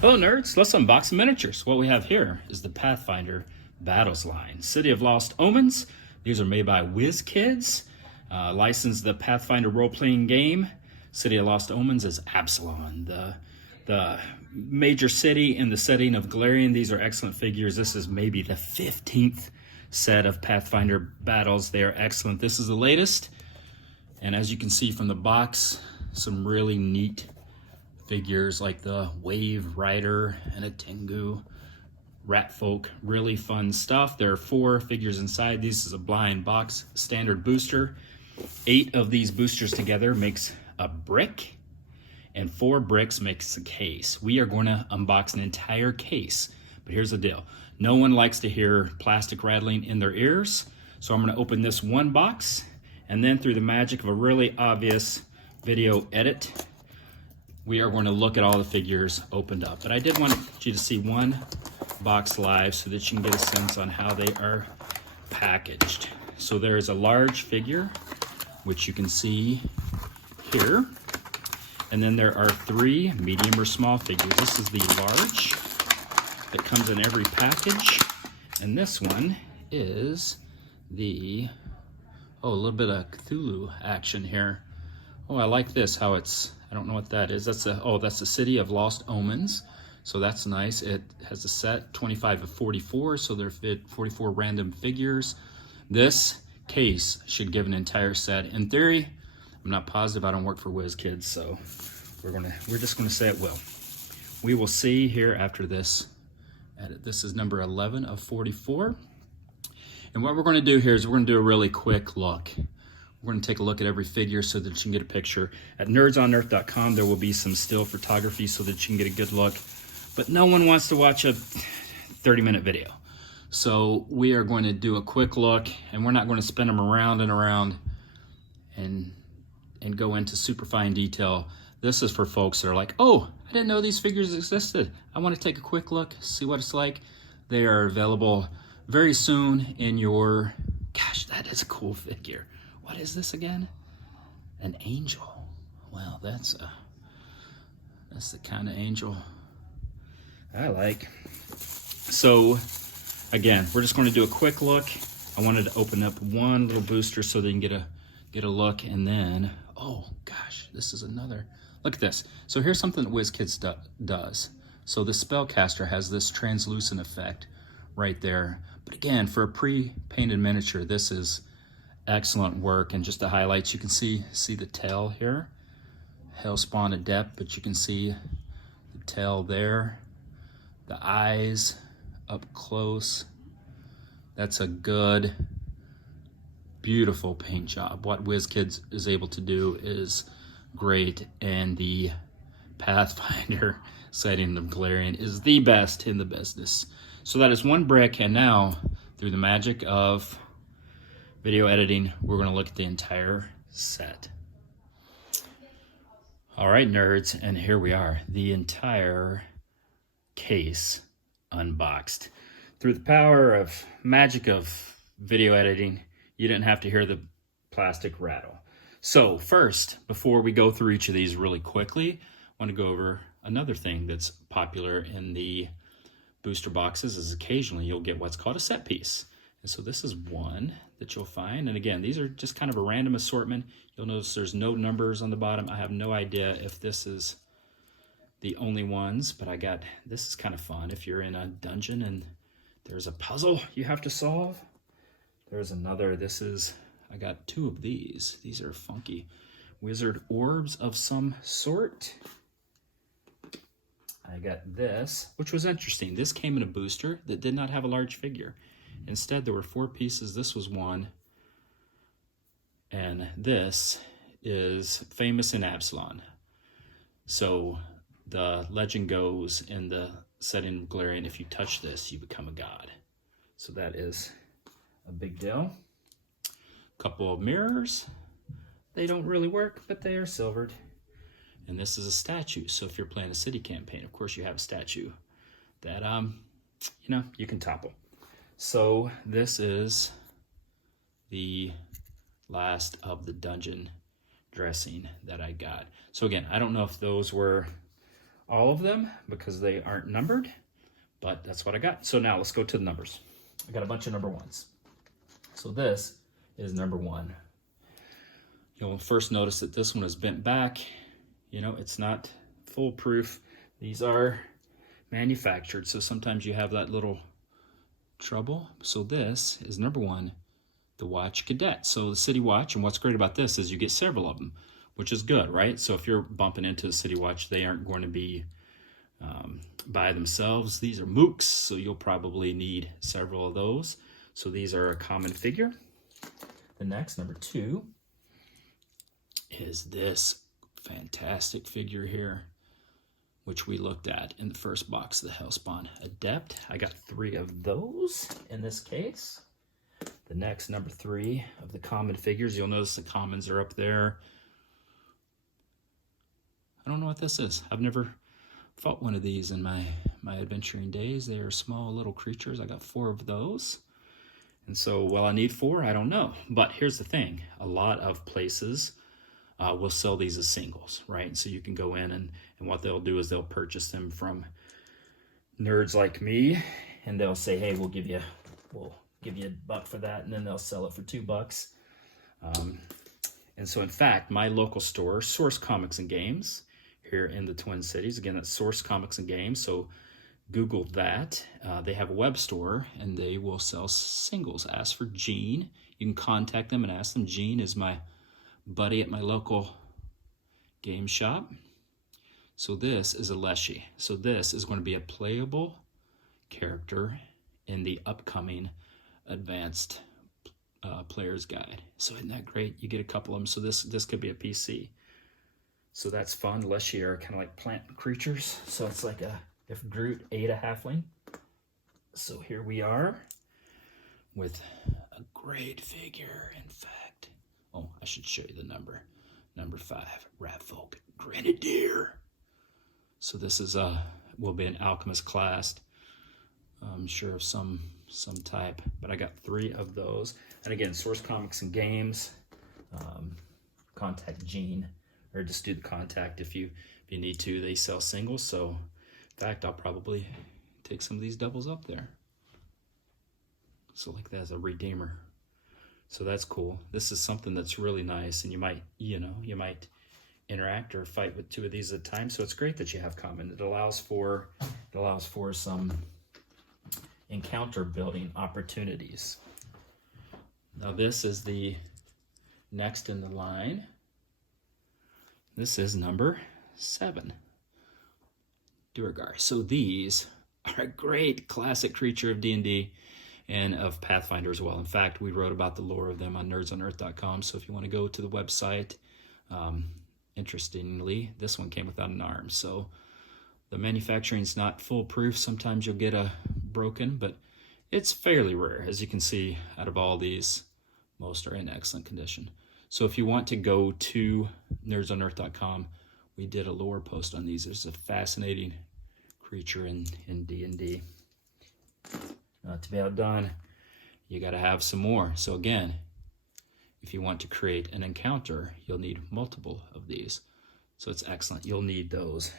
Hello nerds, let's unbox some miniatures. What we have here is the Pathfinder Battles line. City of Lost Omens. These are made by WizKids. Licensed the Pathfinder role-playing game. City of Lost Omens is Absalom, the major city in the setting of Galarian. These are excellent figures. This is maybe the 15th set of Pathfinder Battles. They are excellent. This is the latest. And as you can see from the box, some really neat figures like the Waverider and a Tango, Rat Folk, really fun stuff. There are 4 figures inside. This is a blind box standard booster. 8 of these boosters together makes a brick, and 4 bricks makes a case. We are going to unbox an entire case, but here's the deal. No one likes to hear plastic rattling in their ears, so I'm going to open this one box, and then through the magic of a really obvious video edit, we are going to look at all the figures opened up. But I did want you to see one box live so that you can get a sense on how they are packaged. So there is a large figure, which you can see here. And then there are 3 medium or small figures. This is the large that comes in every package. And this one is the, a little bit of Cthulhu action here. Oh, I like this, how it's, I don't know what that is. That's the City of Lost Omens. So that's nice. It has a set 25 of 44, so there fit 44 random figures. This case should give an entire set. In theory, I'm not positive. I don't work for WizKids, so we're just gonna say it will. We will see here after this edit. This is number 11 of 44. And what we're gonna do here is we're gonna do a really quick look. We're going to take a look at every figure so that you can get a picture. At nerdsonearth.com, there will be some still photography so that you can get a good look. But no one wants to watch a 30-minute video. So we are going to do a quick look, and we're not going to spin them around and around and go into super fine detail. This is for folks that are like, oh, I didn't know these figures existed. I want to take a quick look, see what it's like. They are available very soon in your... Gosh, that is a cool figure. What is this again? An angel. Well, that's the kind of angel I like. So, again, we're just going to do a quick look. I wanted to open up one little booster so they can get a look, and then, oh gosh, this is another. Look at this. So here's something that WizKids does. So the Spellcaster has this translucent effect right there. But again, for a pre-painted miniature, this is excellent work. And just the highlights, you can see the tail here, Hellspawn Adept, but you can see the tail there, the eyes up close. That's a good, beautiful paint job. What WizKids is able to do is great, and the Pathfinder setting of Galarian is the best in the business. So that is one brick, and now through the magic of video editing, we're going to look at the entire set. All right, nerds, and here we are, the entire case unboxed. Through the power of magic of video editing, you didn't have to hear the plastic rattle. So first, before we go through each of these really quickly, I want to go over another thing that's popular in the booster boxes is occasionally you'll get what's called a set piece. And so this is one that you'll find. And again, these are just kind of a random assortment. You'll notice there's no numbers on the bottom. I have no idea if this is the only ones, but this is kind of fun. If you're in a dungeon and there's a puzzle you have to solve. There's another, I got 2 of these. These are funky. Wizard Orbs of some sort. I got this, which was interesting. This came in a booster that did not have a large figure. Instead, there were 4 pieces. This was one. And this is famous in Absalom. So the legend goes in the setting of Galarian, if you touch this, you become a god. So that is a big deal. A couple of mirrors. They don't really work, but they are silvered. And this is a statue. So if you're playing a city campaign, of course you have a statue that, you can topple. So this is the last of the dungeon dressing that I got. So again, I don't know if those were all of them because they aren't numbered, but that's what I got. So now let's go to the numbers. I got a bunch of number ones. So this is number 1. You'll first notice that this one is bent back. You know, it's not foolproof. These are manufactured, so sometimes you have that little trouble. So this is number 1, the Watch Cadet. So the City Watch, and what's great about this is you get several of them, which is good, right? So if you're bumping into the City Watch, they aren't going to be by themselves. These are mooks, so you'll probably need several of those. So these are a common figure. The next, number 2, is this fantastic figure here, which we looked at in the first box, the Hellspawn Adept. I got 3 of those in this case. The next, number 3 of the common figures, you'll notice the commons are up there. I don't know what this is. I've never fought one of these in my adventuring days. They are small little creatures. I got 4 of those. And so, will I need 4? I don't know. But here's the thing. A lot of places will sell these as singles, right? So you can go in and what they'll do is they'll purchase them from nerds like me, and they'll say, hey, we'll give you $1 for that, and then they'll sell it for $2. And so, in fact, my local store, Source Comics and Games, here in the Twin Cities, again, that's Source Comics and Games, so Google that. They have a web store, and they will sell singles. Ask for Gene. You can contact them and ask them. Gene is my buddy at my local game shop. So this is Alesci. So this is going to be a playable character in the upcoming Advanced Player's Guide. So isn't that great? You get a couple of them. So this could be a PC. So that's fun. Alesci are kind of like plant creatures. So it's like if Groot ate a halfling. So here we are with a great figure, in fact. Oh, I should show you the number. Number 5, Ratfolk Grenadier. So this is will be an alchemist class. I'm sure of some type, but I got 3 of those. And again, Source Comics and Games. Contact Gene, or just do the contact if you need to. They sell singles, so in fact, I'll probably take some of these doubles up there. So like that as a redeemer. So that's cool. This is something that's really nice, and you might interact or fight with 2 of these at a time. So it's great that you have common. It allows for some encounter building opportunities. Now this is the next in the line. This is number 7, Duergar. So these are a great classic creature of D&D and of Pathfinder as well. In fact, we wrote about the lore of them on nerdsonearth.com. So if you want to go to the website, interestingly, this one came without an arm. So the manufacturing's not foolproof. Sometimes you'll get a broken, but it's fairly rare. As you can see, out of all these, most are in excellent condition. So if you want to go to nerdsonearth.com, we did a lore post on these. There's a fascinating creature in D&D. To be outdone, you got to have some more. So again, if you want to create an encounter, you'll need multiple of these. So it's excellent. You'll need those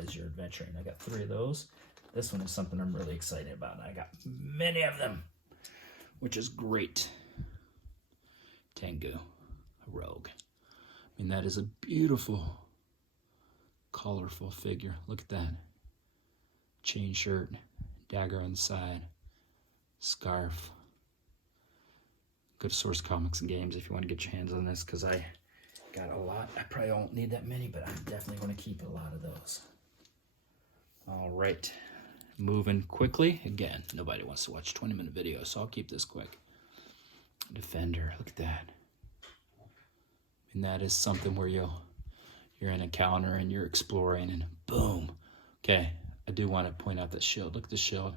as you're adventuring. I got 3 of those. This one is something I'm really excited about, and I got many of them, which is great. Tango, a rogue. I mean, that is a beautiful, colorful figure. Look at that. Chain shirt, dagger on the side, scarf. Go to Source Comics and Games if you want to get your hands on this, because I got a lot. I probably don't need that many, but I'm definitely going to keep a lot of those. All right, moving quickly. Again, nobody wants to watch 20-minute videos, so I'll keep this quick. Defender, look at that. And that is something where you're in an encounter and you're exploring, and boom. Okay, I do want to point out that shield. Look at the shield.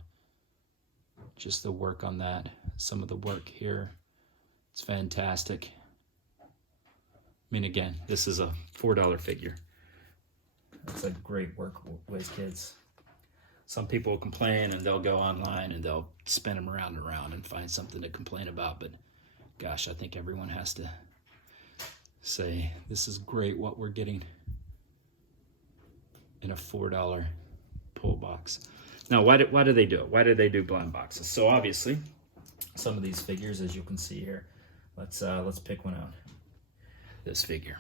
Just the work on that. Some of the work here. It's fantastic. I mean, again, this is a $4 figure. That's a great work, WizKids. Some people will complain and they'll go online and they'll spin them around and around and find something to complain about. But gosh, I think everyone has to say, this is great what we're getting. in a $4 pull box. Now, why do they do it? Why do they do blind boxes? So obviously, some of these figures, as you can see here, let's pick one out. This figure.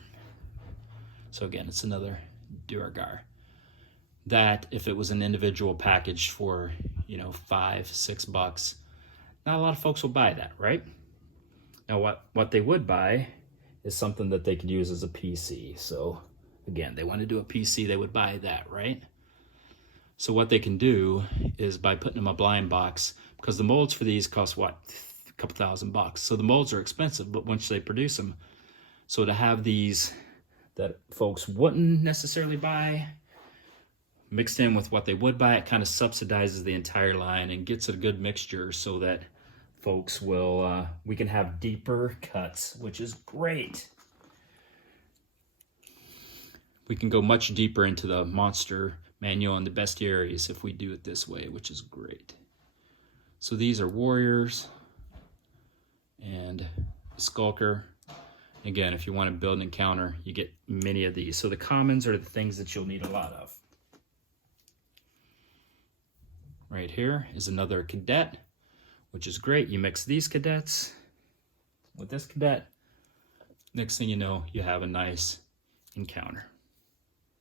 So again, it's another Duergar. That if it was an individual package for, you know, $5-6, not a lot of folks will buy that, right? Now, what they would buy is something that they could use as a PC. So again, they want to do a PC, they would buy that, right? So what they can do is by putting them in a blind box, because the molds for these cost what, a couple $1,000. So the molds are expensive, but once they produce them, so to have these that folks wouldn't necessarily buy mixed in with what they would buy, it kind of subsidizes the entire line and gets a good mixture so that folks will, we can have deeper cuts, which is great. We can go much deeper into the monster manual and the bestiaries if we do it this way, which is great. So these are warriors and skulker. Again, if you want to build an encounter, you get many of these. So the commons are the things that you'll need a lot of. Right here is another cadet, which is great. You mix these cadets with this cadet. Next thing you know, you have a nice encounter.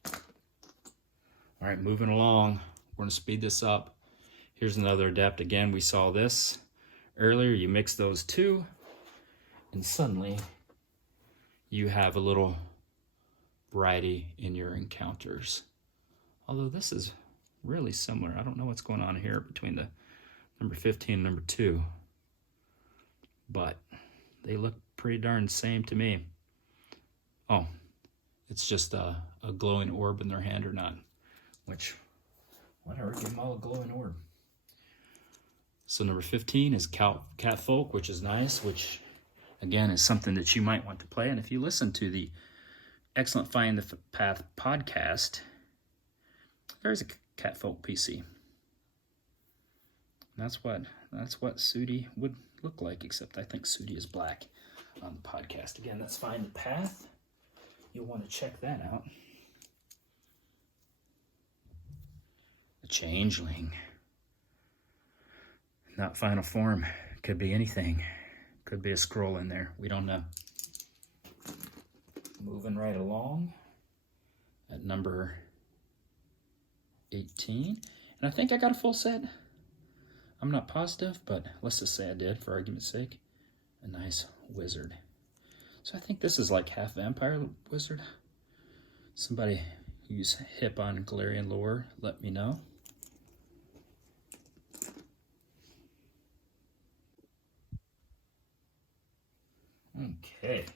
All right, moving along. We're going to speed this up. Here's another adept. Again, we saw this earlier. You mix those two, and suddenly you have a little variety in your encounters. Although this is really similar. I don't know what's going on here between the number 15 and number 2. But they look pretty darn same to me. Oh, it's just a glowing orb in their hand or not. Which, whatever, give them all a glowing orb. So number 15 is Catfolk, which is nice, which again is something that you might want to play. And if you listen to the excellent Find the Path podcast, there's a Catfolk PC. And that's what Sudi would look like, except I think Sudi is black on the podcast. Again, that's Find the Path. You'll want to check that out. The Changeling. Not final form. Could be anything. Could be a scroll in there. We don't know. Moving right along at number 18. And I think I got a full set. I'm not positive, but let's just say I did for argument's sake. A nice wizard. So I think this is like half vampire wizard. Somebody who's hip on Galarian lore, let me know. Okay,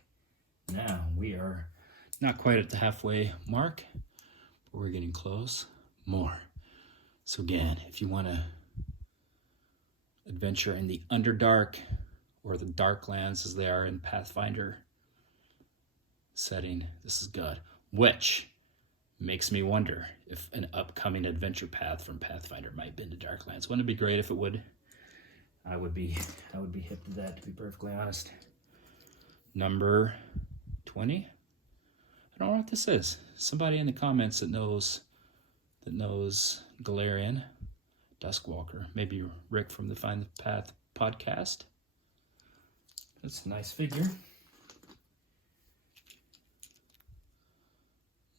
now we are not quite at the halfway mark, but we're getting close. More. So again, if you want to adventure in the Underdark or the Darklands as they are in Pathfinder setting, this is good. Which makes me wonder if an upcoming adventure path from Pathfinder might be into Darklands. Wouldn't it be great if it would? I would be hip to that, to be perfectly honest. Number 20. I don't know what this is. Somebody in the comments that knows Galarian, Duskwalker. Maybe Rick from the Find the Path podcast. That's a nice figure.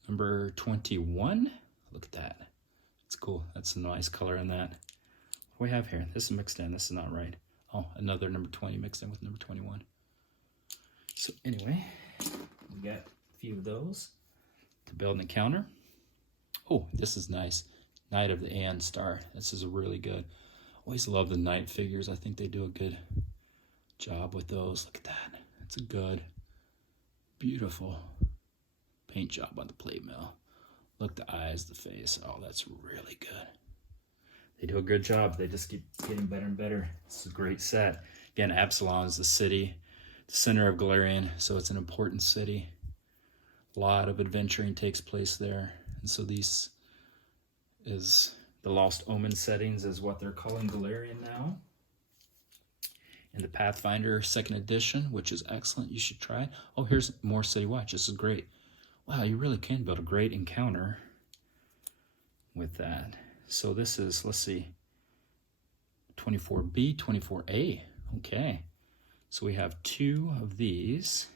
Number 21. Look at that. It's cool. That's a nice color in that. What do we have here? This is mixed in. This is not right. Oh, another number 20 mixed in with number 21. So anyway, we got a few of those to build an encounter. Oh, this is nice. Knight of the Aeon Star. This is a really good. Always love the knight figures. I think they do a good job with those. Look at that. It's a good, beautiful paint job on the plate mill. Look, the eyes, the face. Oh, that's really good. They do a good job. They just keep getting better and better. It's a great set. Again, Absalom is the city, the center of Galarian, so it's an important city. A lot of adventuring takes place there. And so these is the Lost Omen settings is what they're calling Galarian now. And the Pathfinder 2nd edition, which is excellent. You should try it. Oh, here's more City Watch. This is great. Wow, you really can build a great encounter with that. So this is, let's see, 24B, 24A. Okay. So we have 2 of these.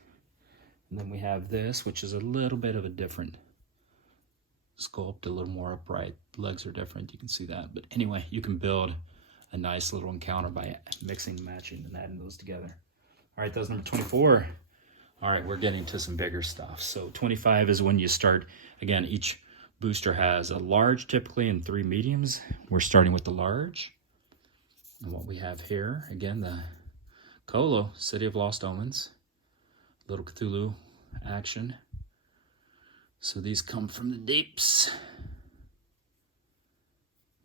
And then we have this, which is a little bit of a different sculpt, a little more upright. Legs are different, you can see that. But anyway, you can build a nice little encounter by mixing, matching, and adding those together. All right, that's number 24. All right, we're getting to some bigger stuff. So 25 is when you start. Again, each booster has a large typically and 3 mediums. We're starting with the large. And what we have here, again, the Colo, City of Lost Omens. Little Cthulhu action. So these come from the deeps.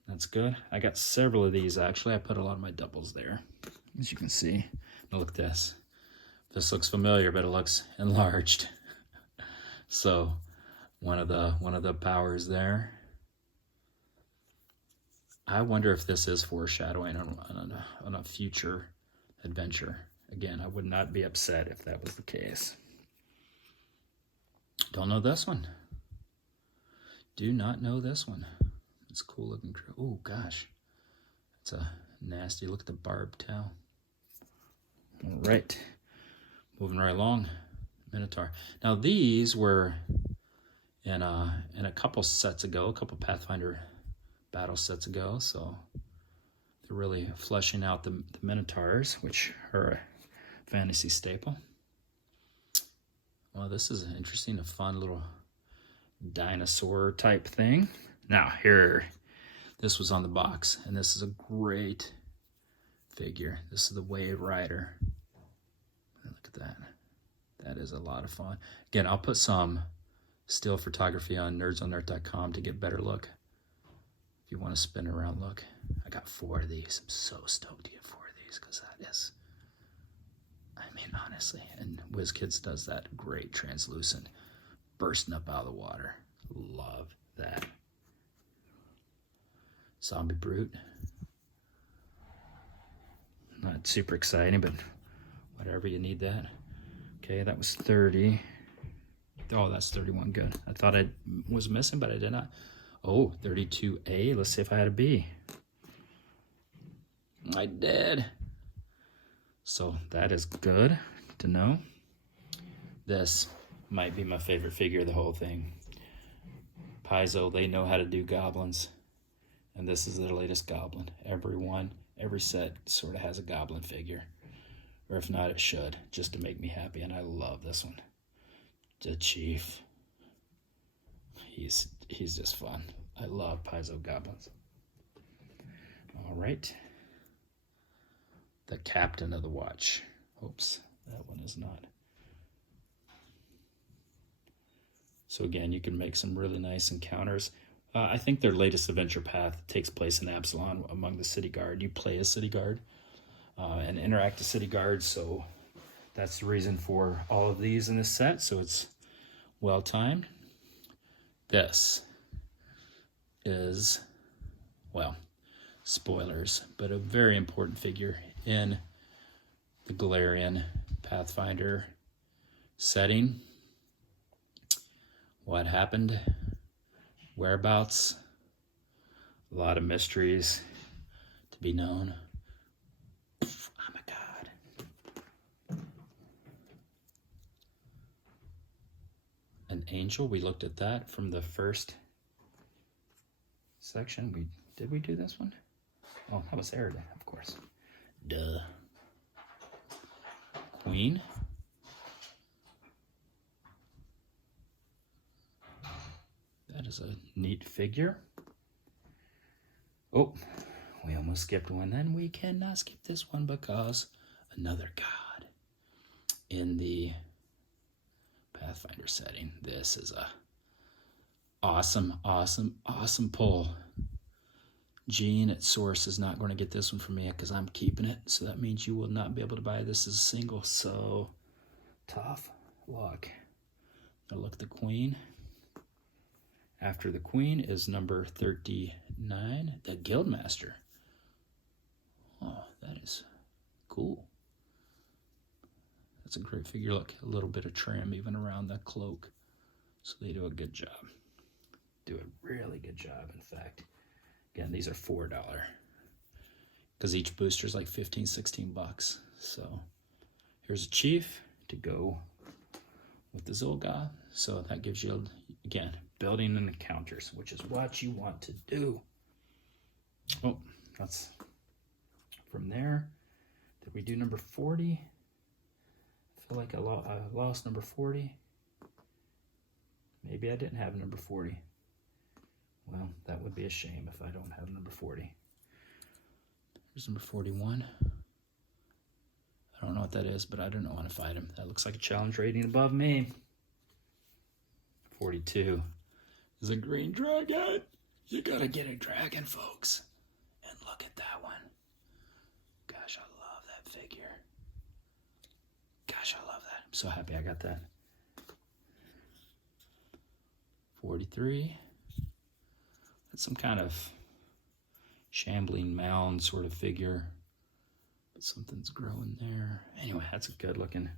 That's good. I got several of these actually. I put a lot of my doubles there, as you can see. Now look at this. This looks familiar, but it looks enlarged. So one of the powers there. I wonder if this is foreshadowing on a future adventure. Again, I would not be upset if that was the case. Don't know this one. Do not know this one. It's cool looking. Oh gosh, it's a nasty. Look at the barbed tail. All right, moving right along. Minotaur. Now these were in a couple sets ago, a couple Pathfinder Battles sets ago. So they're really fleshing out the Minotaurs, which are a fantasy staple. Well, this is interesting, a fun little dinosaur type thing. Now here, this was on the box, and this is a great figure. This is the Waverider. Look at that. That is a lot of fun. Again, I'll put some still photography on nerdsonert.com to get a better look. If you want to spin around, look. I got 4 of these. I'm so stoked to get 4 of these because that is, I mean, honestly, and WizKids does that great translucent, bursting up out of the water. Love that. Zombie Brute. Not super exciting, but whatever, you need that. Okay, that was 30. Oh, that's 31, good. I thought I was missing, but I did not. Oh, 32A, let's see if I had a B. I did. So that is good to know. This might be my favorite figure of the whole thing. Paizo, they know how to do goblins. And this is their latest goblin. Every set sort of has a goblin figure. Or if not, it should, just to make me happy. And I love this one. The Chief. He's just fun. I love Paizo goblins. All right. The Captain of the Watch. Oops, that one is not. So again, you can make some really nice encounters. I think their latest adventure path takes place in Absalom among the city guard. You play a city guard and interact with city guards, so that's the reason for all of these in this set, so it's well timed. This is, well, spoilers, but a very important figure in the Galarian Pathfinder setting. What happened? Whereabouts? A lot of mysteries to be known. Oh my God. An angel, we looked at that from the first section. Did we do this one? Oh, that was Eridan, of course. Duh. Queen. That is a neat figure. Oh, we almost skipped one. Then we cannot skip this one because another god in the Pathfinder setting. This is a awesome pull. Gene at Source is not going to get this one from me because I'm keeping it. So that means you will not be able to buy this as a single. So tough luck. Now look at the Queen. After the Queen is number 39, the Guildmaster. Oh, that is cool. That's a great figure. Look, a little bit of trim even around the cloak. So they do a good job. do a really good job, in fact. Again, these are $4 because each booster is like 15, 16 bucks. So here's a chief to go with the Zolga. So that gives you, again, building and encounters, which is what you want to do. Oh, that's from there. Did we do number 40? I feel like I lost number 40. Maybe I didn't have number 40. Well, that would be a shame if I don't have number 40. Here's number 41. I don't know what that is, but I don't want to fight him. That looks like a challenge rating above me. 42 is a green dragon. You gotta get a dragon, folks. And look at that one. Gosh, I love that figure. Gosh, I love that. I'm so happy I got that. 43. That's some kind of shambling mound sort of figure. But something's growing there. Anyway, that's a good looking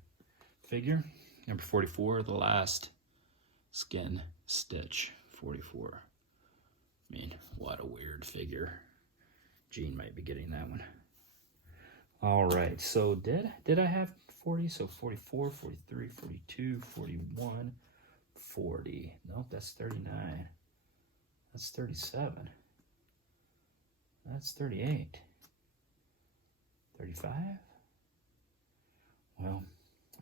figure. Number 44, the last skin stitch. 44. I mean, what a weird figure. Gene might be getting that one. All right, so did I have 40? So 44, 43, 42, 41, 40. Nope, that's 39. That's 37. That's 38. 35? Well,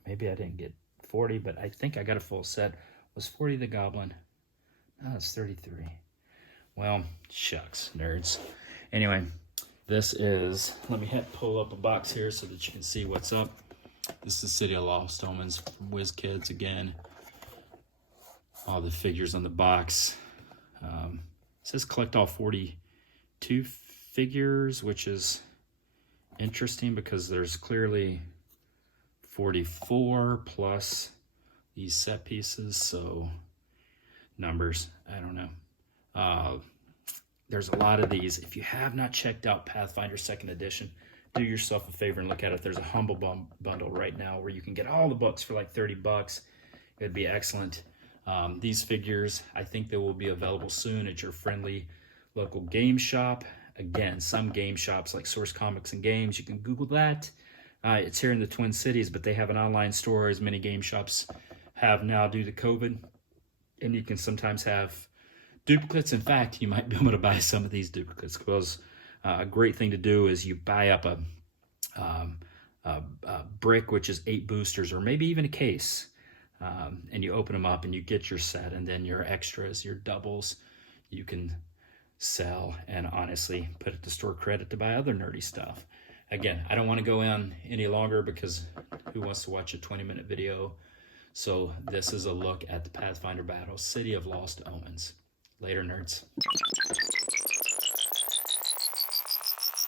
maybe I didn't get 40, but I think I got a full set. Was 40 the goblin? No, it's 33. Well, shucks, nerds. Anyway, this is, let me pull up a box here so that you can see what's up. This is City of Lost Omens from WizKids again. All the figures on the box. It says collect all 42 figures, which is interesting because there's clearly 44 plus these set pieces, so numbers, I don't know. There's a lot of these. If you have not checked out Pathfinder 2nd Edition, do yourself a favor and look at it. There's a Humble Bundle right now where you can get all the books for like 30 bucks. It'd be excellent. These figures, I think they will be available soon at your friendly local game shop. Again, some game shops like Source Comics and Games, you can Google that. It's here in the Twin Cities, but they have an online store, as many game shops have now due to COVID. And you can sometimes have duplicates. In fact, you might be able to buy some of these duplicates, because a great thing to do is you buy up a brick, which is 8 boosters, or maybe even a case, and you open them up and you get your set, and then your extras, your doubles, you can sell and honestly put it to store credit to buy other nerdy stuff. Again, I don't want to go on any longer because who wants to watch a 20-minute video? So this is a look at the Pathfinder Battles, City of Lost Omens. Later, nerds.